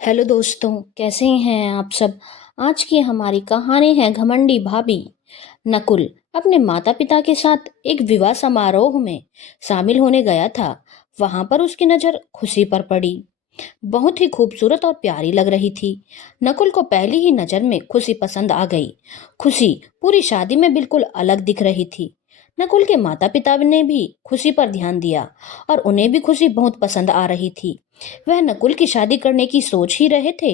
Hello दोस्तों, कैसे हैं आप सब। आज की हमारी कहानी है घमंडी भाभी। नकुल अपने माता पिता के साथ एक विवाह समारोह में शामिल होने गया था। वहां पर उसकी नजर खुशी पर पड़ी। बहुत ही खूबसूरत और प्यारी लग रही थी। नकुल को पहली ही नजर में खुशी पसंद आ गई। खुशी पूरी शादी में बिल्कुल अलग दिख रही थी। नकुल के माता पिता ने भी खुशी पर ध्यान दिया और उन्हें भी खुशी बहुत पसंद आ रही थी। वह नकुल की शादी करने की सोच ही रहे थे।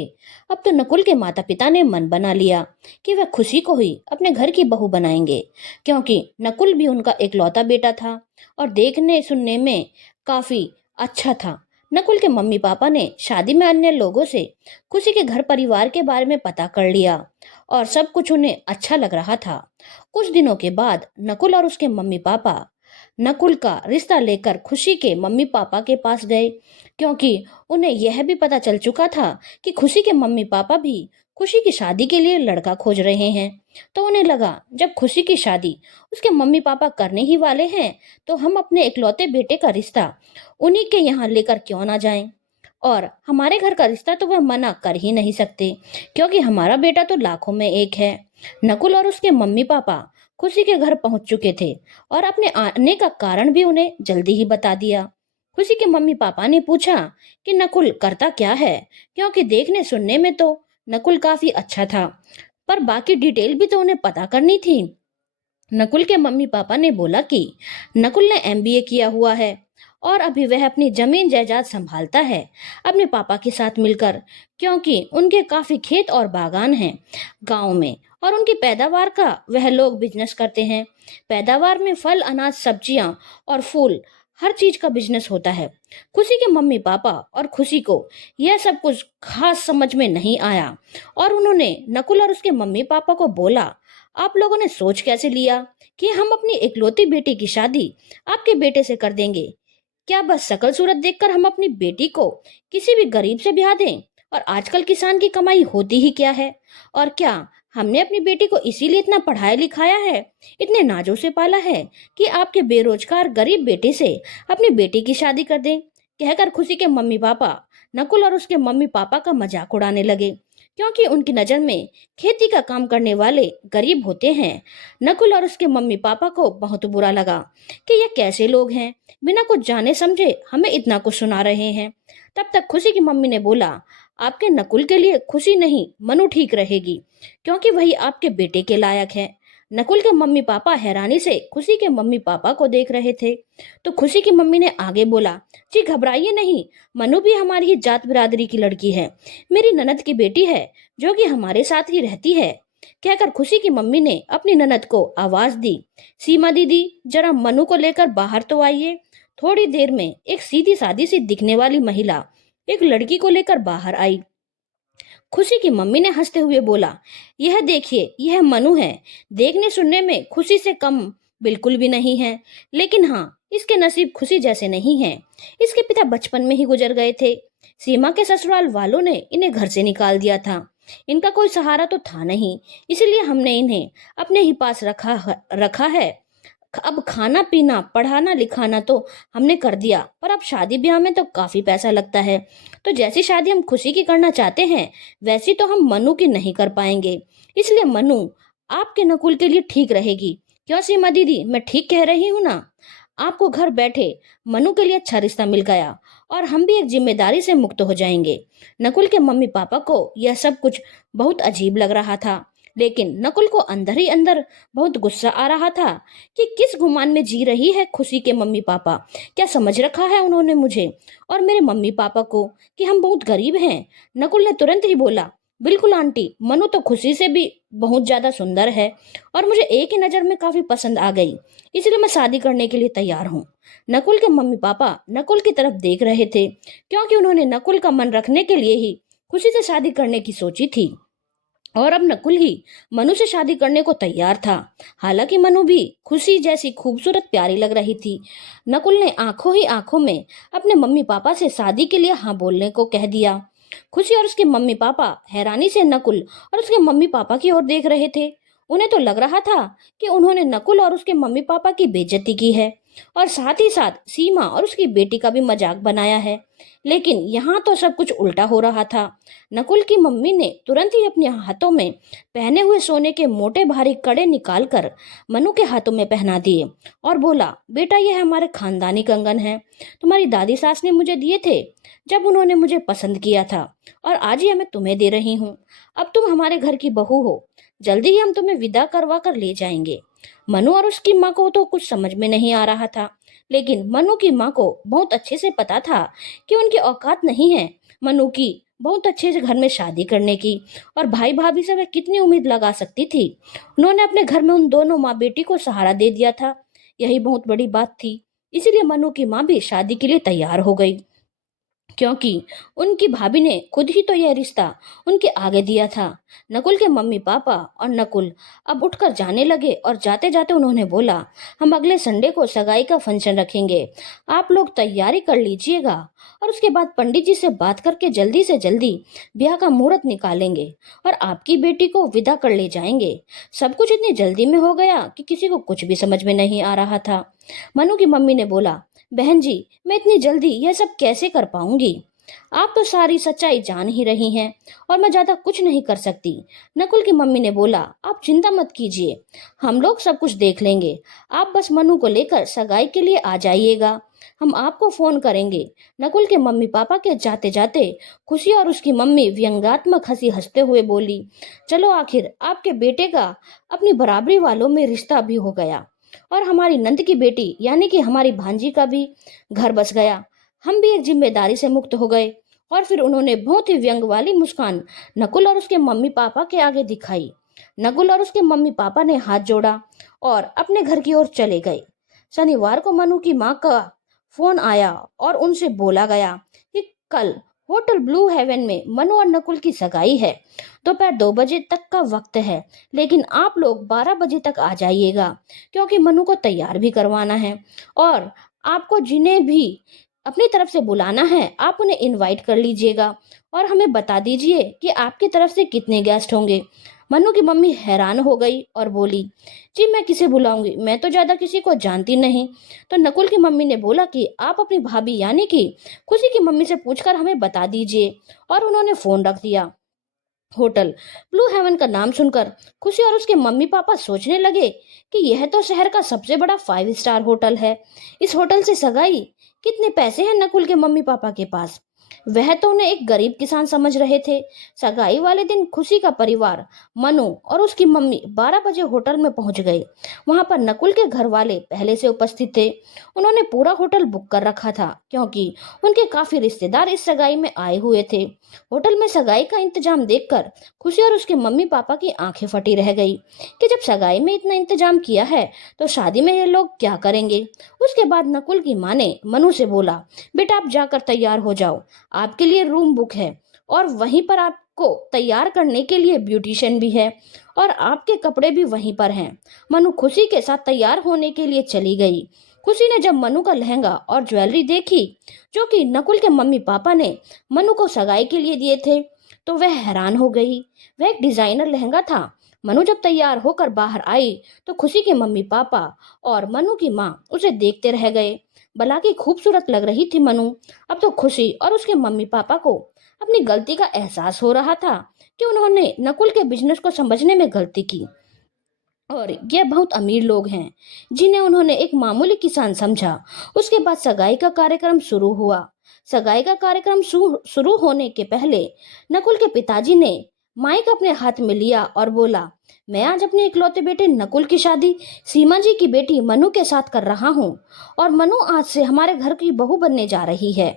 अब तो नकुल के माता पिता ने मन बना लिया कि वह खुशी को ही अपने घर की बहू बनाएंगे, क्योंकि नकुल भी उनका इकलौता बेटा था और देखने सुनने में काफी अच्छा था। नकुल के मम्मी पापा ने शादी में अन्य लोगों से खुशी के घर परिवार के बारे में पता कर लिया और सब कुछ उन्हें अच्छा लग रहा था। कुछ दिनों के बाद नकुल और उसके मम्मी पापा नकुल का रिश्ता लेकर खुशी के मम्मी पापा के पास गए, क्योंकि उन्हें यह भी पता चल चुका था कि खुशी के मम्मी पापा भी खुशी की शादी के लिए लड़का खोज रहे हैं। तो उन्हें लगा, जब खुशी की शादी उसके मम्मी पापा करने ही वाले हैं तो हम अपने इकलौते बेटे का रिश्ता उन्हीं के यहाँ लेकर क्यों ना जाएं। और हमारे घर का रिश्ता तो वह मना कर ही नहीं सकते, क्योंकि हमारा बेटा तो लाखों में एक है। नकुल और उसके मम्मी पापा खुशी के घर पहुंच चुके थे और अपने आने का कारण भी उन्हें जल्दी ही बता दिया। खुशी के मम्मी पापा ने पूछा कि नकुल करता क्या है, क्योंकि देखने सुनने में तो नकुल काफी अच्छा था, पर बाकी डिटेल भी तो उन्हें पता करनी थी। नकुल के मम्मी पापा ने बोला कि नकुल ने एमबीए किया हुआ है और अभी वह अपनी जमीन जायदाद संभालता है अपने पापा के साथ मिलकर, क्योंकि उनके काफी खेत और बागान हैं गांव में और उनकी पैदावार का वह लोग बिजनेस करते हैं। पैदावार में फल, अनाज, सब्जियां और फूल, हर चीज का बिजनेस होता है। खुशी के मम्मी पापा और खुशी को यह सब कुछ खास समझ में नहीं आया और उन्होंने नकुल और उसके मम्मी पापा को बोला, आप लोगों ने सोच कैसे लिया कि हम अपनी इकलौती बेटी की शादी आपके बेटे से कर देंगे? क्या बस शकल सूरत देखकर हम अपनी बेटी को किसी भी गरीब से ब्याह दें? और आजकल किसान की कमाई होती ही क्या है? और क्या हमने अपनी बेटी को इसीलिए इतना पढ़ाया लिखाया है, इतने नाजों से पाला है कि आपके बेरोजगार गरीब बेटे से अपनी बेटी की शादी कर दें? कहकर खुशी के मम्मी पापा नकुल और उसके मम्मी पापा का मजाक उड़ाने लगे, क्योंकि उनकी नजर में खेती का काम करने वाले गरीब होते हैं। नकुल और उसके मम्मी पापा को बहुत बुरा लगा कि ये कैसे लोग हैं, बिना कुछ जाने समझे हमें इतना कुछ सुना रहे हैं। तब तक खुशी की मम्मी ने बोला, आपके नकुल के लिए खुशी नहीं मनु ठीक रहेगी, क्योंकि वही आपके बेटे के लायक है। नकुल के मम्मी पापा हैरानी से खुशी के मम्मी पापा को देख रहे थे। तो खुशी की मम्मी ने आगे बोला, जी घबराइए नहीं, मनु भी हमारी ही जात बिरादरी की लड़की है, मेरी ननद की बेटी है जो कि हमारे साथ ही रहती है। कहकर खुशी की मम्मी ने अपनी ननद को आवाज दी, सीमा दीदी जरा मनु को लेकर बाहर तो आइए। थोड़ी देर में एक सीधी सादी सी दिखने वाली महिला एक लड़की को लेकर बाहर आई। खुशी की मम्मी ने हंसते हुए बोला, यह देखिए, यह मनु है। देखने सुनने में खुशी से कम बिल्कुल भी नहीं है, लेकिन हाँ, इसके नसीब खुशी जैसे नहीं है। इसके पिता बचपन में ही गुजर गए थे। सीमा के ससुराल वालों ने इन्हें घर से निकाल दिया था। इनका कोई सहारा तो था नहीं, इसलिए हमने इन्हें अपने ही पास रखा है। अब खाना पीना पढ़ाना लिखाना तो हमने कर दिया, पर अब शादी ब्याह में तो काफी पैसा लगता है। तो जैसी शादी हम खुशी की करना चाहते हैं वैसी तो हम मनु की नहीं कर पाएंगे, इसलिए मनु आपके नकुल के लिए ठीक रहेगी। क्यों सीमा दीदी, मैं ठीक कह रही हूँ ना? आपको घर बैठे मनु के लिए अच्छा रिश्ता मिल गया और हम भी एक जिम्मेदारी से मुक्त हो जाएंगे। नकुल के मम्मी पापा को यह सब कुछ बहुत अजीब लग रहा था, लेकिन नकुल को अंदर ही अंदर बहुत गुस्सा आ रहा था कि किस गुमान में जी रही है खुशी के मम्मी पापा। क्या समझ रखा है उन्होंने मुझे और मेरे मम्मी पापा को कि हम बहुत गरीब हैं? नकुल ने तुरंत ही बोला, बिल्कुल आंटी, मनु तो खुशी से भी बहुत ज्यादा सुंदर है और मुझे एक ही नजर में काफी पसंद आ गई, इसलिए मैं शादी करने के लिए तैयार हूँ। नकुल के मम्मी पापा नकुल की तरफ देख रहे थे, क्योंकि उन्होंने नकुल का मन रखने के लिए ही खुशी से शादी करने की सोची थी और अब नकुल ही मनु से शादी करने को तैयार था। हालांकि मनु भी खुशी जैसी खूबसूरत प्यारी लग रही थी। नकुल ने आंखों ही आंखों में अपने मम्मी पापा से शादी के लिए हाँ बोलने को कह दिया। खुशी और उसके मम्मी पापा हैरानी से नकुल और उसके मम्मी पापा की ओर देख रहे थे। उन्हें तो लग रहा था कि उन्होंने नकुल और उसके मम्मी पापा की बेइज्जती की है। और साथ ही साथ सीमा और उसकी बेटी का भी मजाक बनाया है। लेकिन यहाँ तो सब कुछ उल्टा हो रहा था। नकुल की मम्मी ने तुरंत ही अपने हाथों में पहने हुए सोने के मोटे भारी कड़े निकालकर मनु के हाथों में पहना दिए और बोला, बेटा ये हमारे खानदानी कंगन है, तुम्हारी दादी सास ने मुझे दिए थे जब उन्होंने मुझे पसंद किया था, और आज ये मैं तुम्हें दे रही हूँ। अब तुम हमारे घर की बहू हो, जल्दी ही हम तुम्हें विदा करवा कर ले जाएंगे। मनु और उसकी माँ को तो कुछ समझ में नहीं आ रहा था, लेकिन मनु की माँ को बहुत अच्छे से पता था कि उनकी औकात नहीं है मनु की बहुत अच्छे से घर में शादी करने की, और भाई भाभी से वह कितनी उम्मीद लगा सकती थी। उन्होंने अपने घर में उन दोनों माँ बेटी को सहारा दे दिया था, यही बहुत बड़ी बात थी। इसीलिए मनु की माँ भी शादी के लिए तैयार हो गई, क्योंकि उनकी भाभी ने खुद ही तो यह रिश्ता उनके आगे दिया था। नकुल के मम्मी पापा और नकुल अब उठकर जाने लगे और जाते जाते उन्होंने बोला, हम अगले संडे को सगाई का फंक्शन रखेंगे, आप लोग तैयारी कर लीजिएगा, और उसके बाद पंडित जी से बात करके जल्दी से जल्दी ब्याह का मुहूर्त निकालेंगे और आपकी बेटी को विदा कर ले जाएंगे। सब कुछ इतनी जल्दी में हो गया कि किसी को कुछ भी समझ में नहीं आ रहा था। मनु की मम्मी ने बोला, बहन जी मैं इतनी जल्दी यह सब कैसे कर पाऊंगी, आप तो सारी सच्चाई जान ही रही हैं और मैं ज्यादा कुछ नहीं कर सकती। नकुल की मम्मी ने बोला, आप चिंता मत कीजिए, हम लोग सब कुछ देख लेंगे, आप बस मनु को लेकर सगाई के लिए आ जाइएगा, हम आपको फोन करेंगे। नकुल के मम्मी पापा के जाते जाते खुशी और उसकी मम्मी व्यंग्यात्मक हंसी हंसते हुए बोली, चलो आखिर आपके बेटे का अपनी बराबरी वालों में रिश्ता भी हो गया और हमारी नंद की बेटी यानी कि हमारी भांजी का भी घर बस गया, हम भी एक जिम्मेदारी से मुक्त हो गए। और फिर उन्होंने बहुत ही व्यंग वाली मुस्कान नकुल और उसके मम्मी पापा के आगे दिखाई। नकुल और उसके मम्मी पापा ने हाथ जोड़ा और अपने घर की ओर चले गए। शनिवार को मनु की माँ का फोन आया और उनसे बोला गया कि कल होटल ब्लू हेवन में मनु और नकुल की सगाई है, दोपहर 2 बजे तक का वक्त है, लेकिन आप लोग 12 बजे तक आ जाइएगा, क्योंकि मनु को तैयार भी करवाना है और आपको जिन्हें भी अपनी तरफ से बुलाना है आप उन्हें इनवाइट कर लीजिएगा और हमें बता दीजिए कि आपकी तरफ से कितने गेस्ट होंगे। मनु की मम्मी हैरान हो गई और बोली, जी मैं किसे बुलाऊंगी, मैं तो ज्यादा किसी को जानती नहीं। तो नकुल की मम्मी ने बोला कि आप अपनी भाभी यानी कि खुशी की मम्मी से पूछकर हमें बता दीजिए, और उन्होंने फोन रख दिया। होटल ब्लू हेवन का नाम सुनकर खुशी और उसके मम्मी पापा सोचने लगे कि यह तो शहर का सबसे बड़ा 5 स्टार होटल है, इस होटल से सगाई, कितने पैसे हैं नकुल के मम्मी पापा के पास। वह तो उन्हें एक गरीब किसान समझ रहे थे। सगाई वाले दिन खुशी का परिवार मनु और उसकी मम्मी 12 बजे होटल में पहुंच गए। वहां पर नकुल के घर वाले पहले से उपस्थित थे। उन्होंने पूरा होटल बुक कर रखा था, क्योंकि उनके काफी रिश्तेदार इस सगाई में आए हुए थे। होटल में सगाई का इंतजाम देखकर खुशी और उसके मम्मी पापा की आंखें फटी रह गई कि जब सगाई में इतना इंतजाम किया है तो शादी में ये लोग क्या करेंगे। उसके बाद नकुल की माँ ने मनु से बोला, बेटा आप जाकर तैयार हो जाओ, आपके लिए रूम बुक है और वहीं पर आपको तैयार करने के लिए ब्यूटिशियन भी है और आपके कपड़े भी वहीं पर हैं। मनु खुशी के साथ तैयार होने के लिए चली गई। खुशी ने जब मनु का लहंगा और ज्वेलरी देखी जो कि नकुल के मम्मी पापा ने मनु को सगाई के लिए दिए थे, तो वह हैरान हो गई। वह एक डिजाइनर लहंगा था। मनु जब तैयार होकर बाहर आई तो खुशी के मम्मी पापा और मनु की माँ उसे देखते रह गए। भला की खूबसूरत लग रही थी मनु। अब तो खुशी और उसके मम्मी पापा को अपनी गलती का एहसास हो रहा था कि उन्होंने नकुल के बिजनेस को समझने में गलती की, और ये बहुत अमीर लोग हैं जिन्हें उन्होंने एक मामूली किसान समझा। उसके बाद सगाई का कार्यक्रम शुरू हुआ। सगाई का कार्यक्रम शुरू होने के पहले नकुल के पिताजी ने माइक अपने हाथ में लिया और बोला, मैं आज अपने इकलौते बेटे नकुल की शादी सीमा जी की बेटी मनु के साथ कर रहा हूँ, और मनु आज से हमारे घर की बहू बनने जा रही है।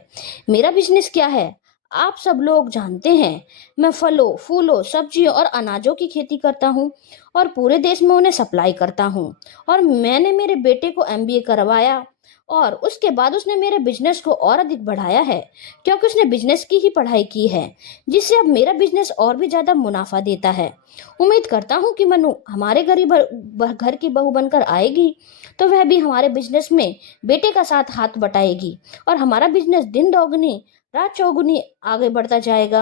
मेरा बिजनेस क्या है आप सब लोग जानते हैं। मैं फलों फूलों सब्जियों और अनाजों की खेती करता हूँ और पूरे देश में उन्हें सप्लाई करता हूँ। और मैंने मेरे बेटे को एमबीए करवाया और उसके बाद उसने मेरे बिजनेस को और अधिक बढ़ाया है, क्योंकि उसने बिजनेस की ही पढ़ाई की है, जिससे अब मेरा बिजनेस और भी ज्यादा मुनाफा देता है। उम्मीद करता हूँ कि मनु हमारे घर की बहू बनकर आएगी तो वह भी हमारे बिजनेस में बेटे का साथ हाथ बटाएगी और हमारा बिजनेस दिन दोगुनी रात चौगुनी आगे बढ़ता जाएगा।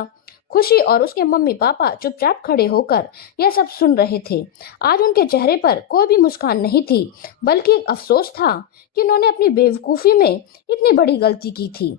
खुशी और उसके मम्मी पापा चुपचाप खड़े होकर यह सब सुन रहे थे। आज उनके चेहरे पर कोई भी मुस्कान नहीं थी, बल्कि एक अफसोस था कि उन्होंने अपनी बेवकूफी में इतनी बड़ी गलती की थी।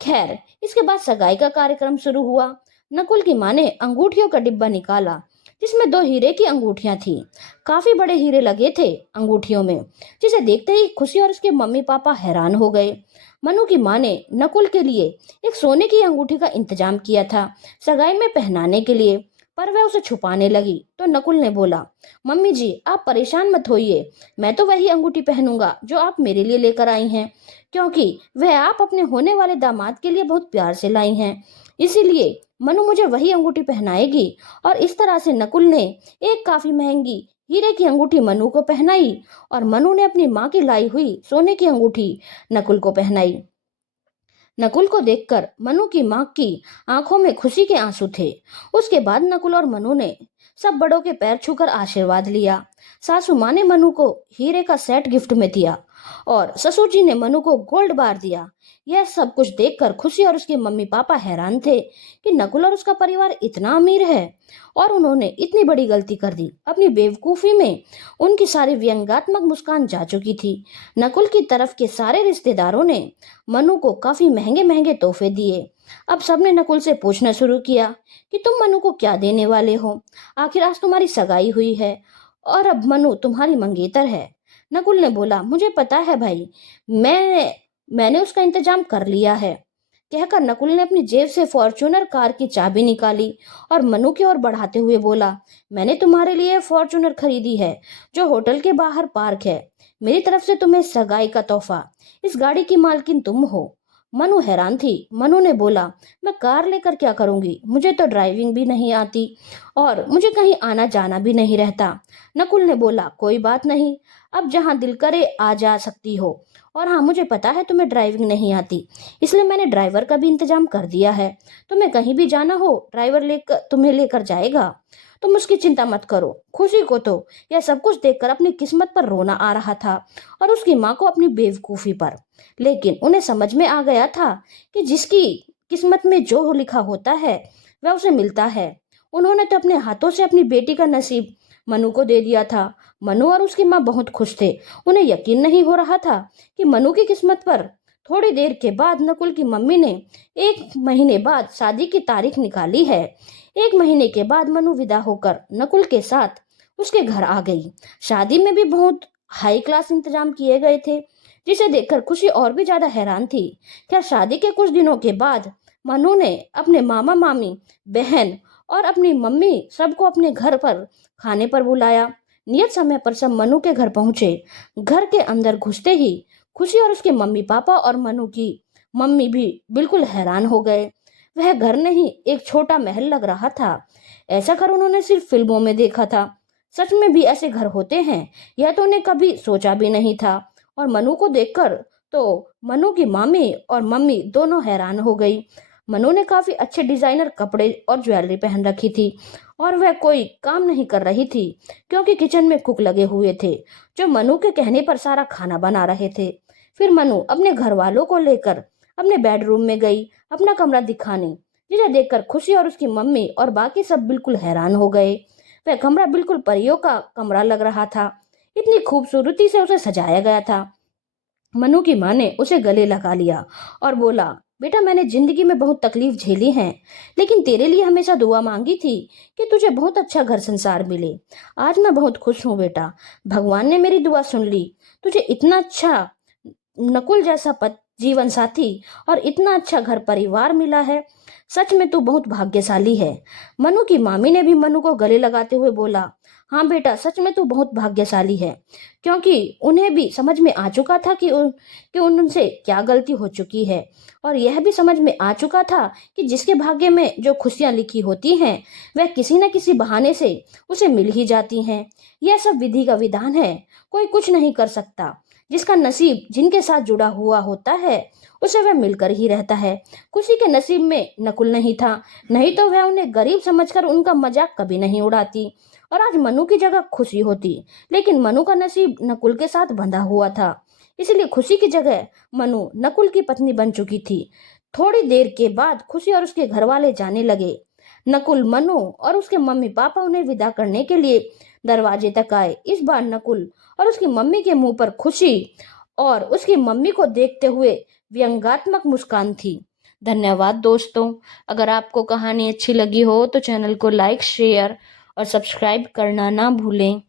खैर, इसके बाद सगाई का कार्यक्रम शुरू हुआ। नकुल की माँ ने अंगूठियों का डिब्बा निकाला, जिसमें 2 हीरे की अंगूठियां थी। काफी बड़े हीरे लगे थे अंगूठियों में, जिसे देखते ही खुशी और उसके मम्मी पापा हैरान हो गए। मनु की माँ ने नकुल के लिए एक सोने की अंगूठी का इंतजाम किया था सगाई में पहनाने के लिए, पर वह उसे छुपाने लगी तो नकुल ने बोला, मम्मी जी आप परेशान मत होइए, मैं तो वही अंगूठी पहनूंगा जो आप मेरे लिए लेकर आई हैं, क्योंकि वह आप अपने होने वाले दामाद के लिए बहुत प्यार से लाई हैं। इसीलिए मनु मुझे वही अंगूठी पहनाएगी। और इस तरह से नकुल ने एक काफी महंगी हीरे की अंगूठी मनु को पहनाई और मनु ने अपनी माँ की लाई हुई सोने की अंगूठी नकुल को पहनाई। नकुल को देखकर मनु की माँ की आंखों में खुशी के आंसू थे। उसके बाद नकुल और मनु ने सब बड़ों के पैर छूकर आशीर्वाद लिया। सासू माँ ने मनु को हीरे का सेट गिफ्ट में दिया और ससुर जी ने मनु को गोल्ड बार दिया। यह सब कुछ देखकर खुशी और उसके मम्मी पापा हैरान थे कि नकुल और उसका परिवार इतना अमीर है और उन्होंने इतनी बड़ी गलती कर दी। अपनी बेवकूफी में उनकी सारी व्यंग्यात्मक मुस्कान जा चुकी थी। नकुल की तरफ के सारे रिश्तेदारों ने मनु को काफी महंगे महंगे तोहफे दिए। अब सबने नकुल से पूछना शुरू किया कि तुम मनु को क्या देने वाले हो, आखिर आज तुम्हारी सगाई हुई है और अब मनु तुम्हारी मंगेतर है। नकुल ने बोला, मुझे पता है भाई, मैंने उसका इंतजाम कर लिया है। कहकर नकुल ने अपनी जेब से फॉर्च्यूनर कार की चाबी निकाली और मनु की ओर बढ़ाते हुए बोला, मैंने तुम्हारे लिए फॉर्च्यूनर खरीदी है जो होटल के बाहर पार्क है। मेरी तरफ से तुम्हें सगाई का तोहफा। इस गाड़ी की मालकिन तुम हो। मनु हैरान थी। मनु ने बोला, मैं कार लेकर क्या करूंगी, मुझे तो ड्राइविंग भी नहीं आती और मुझे कहीं आना जाना भी नहीं रहता। नकुल ने बोला, कोई बात नहीं, अब जहाँ दिल करे आ जा सकती हो। और हाँ, मुझे पता है तुम्हें ड्राइविंग नहीं आती, इसलिए मैंने ड्राइवर का भी इंतजाम कर दिया है। तुम्हें कहीं भी जाना हो ड्राइवर लेकर तुम्हें लेकर जाएगा, तुम उसकी चिंता मत करो। खुशी को तो यह सब कुछ देखकर अपनी किस्मत पर रोना आ रहा था और उसकी माँ को अपनी बेवकूफी पर। लेकिन उन्हें समझ में आ गया था कि जिसकी किस्मत में जो लिखा होता है वह उसे मिलता है। उन्होंने तो अपने हाथों से अपनी बेटी का नसीब मनु को दे दिया था। मनु और उसकी माँ बहुत खुश थे। उन्हें यकीन नहीं हो रहा था कि मनु की किस्मत पर। थोड़ी देर के बाद नकुल की मम्मी ने 1 महीने बाद शादी की तारीख निकाली है। 1 महीने के बाद मनु विदा होकर नकुल के साथ उसके घर आ गई। शादी में भी बहुत हाई क्लास इंतजाम किए गए थे, जिसे देखकर खुशी और भी ज्यादा हैरान थी। खैर, शादी के कुछ दिनों के बाद मनु ने अपने मामा मामी, बहन और अपनी मम्मी सबको अपने घर पर खाने पर बुलाया। नियत समय पर सब मनु के घर पहुंचे। घर के अंदर घुसते ही खुशी और उसके मम्मी पापा और मनु की मम्मी भी बिल्कुल हैरान हो गए। वह घर नहीं, एक छोटा महल लग रहा था। ऐसा घर उन्होंने सिर्फ फिल्मों में देखा था। सच में भी ऐसे घर होते हैं, यह तो उन्हें कभी सोचा भी नहीं था। और मनु को देखकर तो मनु की मामी और मम्मी दोनों हैरान हो गई। मनु ने काफी अच्छे डिजाइनर कपड़े और ज्वेलरी पहन रखी थी और वह कोई काम नहीं कर रही थी, क्योंकि किचन में कुक लगे हुए थे जो मनु के कहने पर सारा खाना बना रहे थे। फिर मनु अपने घर वालों को लेकर अपने बेडरूम में गई अपना कमरा दिखाने, जिसे देखकर खुशी और उसकी मम्मी और बाकी सब बिल्कुल हैरान हो गए। वह कमरा बिल्कुल परियों का कमरा लग रहा था, इतनी खूबसूरती से उसे सजाया गया था। मनु की माँ ने उसे गले लगा लिया और बोला, बेटा मैंने जिंदगी में बहुत तकलीफ झेली है, लेकिन तेरे लिए हमेशा दुआ मांगी थी कि तुझे बहुत अच्छा घर संसार मिले। आज मैं बहुत खुश हूँ बेटा, भगवान ने मेरी दुआ सुन ली। तुझे इतना अच्छा नकुल जैसा जीवन साथी और इतना अच्छा घर परिवार मिला है। सच में तू बहुत भाग्यशाली है। मनु की मामी ने भी मनु को गले लगाते हुए बोला, हाँ बेटा, सच में तू बहुत भाग्यशाली है, क्योंकि उन्हें भी समझ में आ चुका था कि उनसे क्या गलती हो चुकी है और यह भी समझ में आ चुका था कि जिसके भाग्य में जो खुशियां लिखी होती हैं वह किसी न किसी बहाने से उसे मिल ही जाती हैं। यह सब विधि का विधान है, कोई कुछ नहीं कर सकता। जिसका नसीब जिनके साथ जुड़ा हुआ होता है उसे वह मिलकर ही रहता है। खुशी के नसीब में नकुल नहीं था, नहीं तो वह उन्हें गरीब समझकर उनका मजाक कभी नहीं उड़ाती और आज मनु की जगह खुशी होती। लेकिन मनु का नसीब नकुल के साथ बंधा हुआ था, इसलिए खुशी की जगह मनु नकुल की पत्नी बन चुकी थी। थोड़ी देर के बाद खुशी और उसके घर वाले जाने लगे। नकुल, मनु और उसके मम्मी पापा उन्हें विदा करने के लिए दरवाजे तक आए। इस बार नकुल और उसकी मम्मी के मुंह पर खुशी और उसकी मम्मी को देखते हुए व्यंग्यात्मक मुस्कान थी। धन्यवाद दोस्तों। अगर आपको कहानी अच्छी लगी हो तो चैनल को लाइक, शेयर और सब्सक्राइब करना ना भूलें।